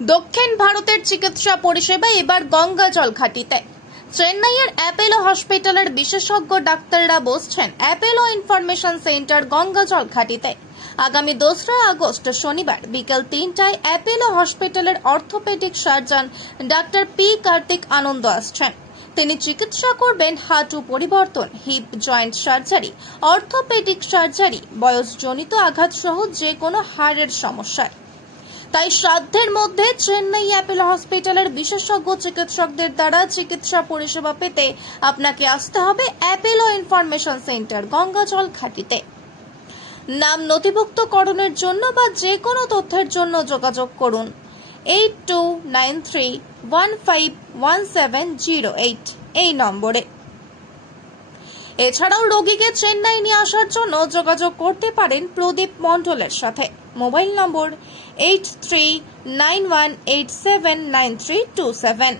দক্ষিণ ভারতের চিকিৎসা পরিষেবা এবার গঙ্গাজল ঘাটিতে। চেন্নাইয়ের অ্যাপোলো হসপিটালের বিশেষজ্ঞ ডাক্তাররা বসছেন অ্যাপোলো ইনফরমেশন সেন্টার গঙ্গাজল ঘাটিতে। আগামী 2রা আগস্ট শনিবার বিকেল 3টায় অ্যাপোলো হসপিটালের orthopaedic surgeon doctor P Kartik Anand আসছেন। তিনি চিকিৎসা করবেন হাঁটু পরিবর্তন, hip joint surgery, orthopaedic surgery, বয়সজনিত আঘাত সহ যে কোনো হাড়ের সমস্যায়। তাই সাধ্যের মধ্যে চেন্নাই অ্যাপোলো হসপিটালের বিশেষজ্ঞ চিকিৎসকদের দ্বারা চিকিৎসা পরিষেবা পেতে আপনাকে আসতে হবে অ্যাপোলো ইনফরমেশন সেন্টার গঙ্গাজল ঘাটিতে। নাম নথিভুক্তকরণের জন্য বা যে কোনো তথ্যের জন্য যোগাযোগ করুন 8293151708 এই নম্বরে। এছাড়াও রোগীকে চেন্নাই নিয়ে আসার জন্য যোগাযোগ করতে পারেন প্রদীপ মণ্ডলের সাথে। মোবাইল নম্বর 8391879327।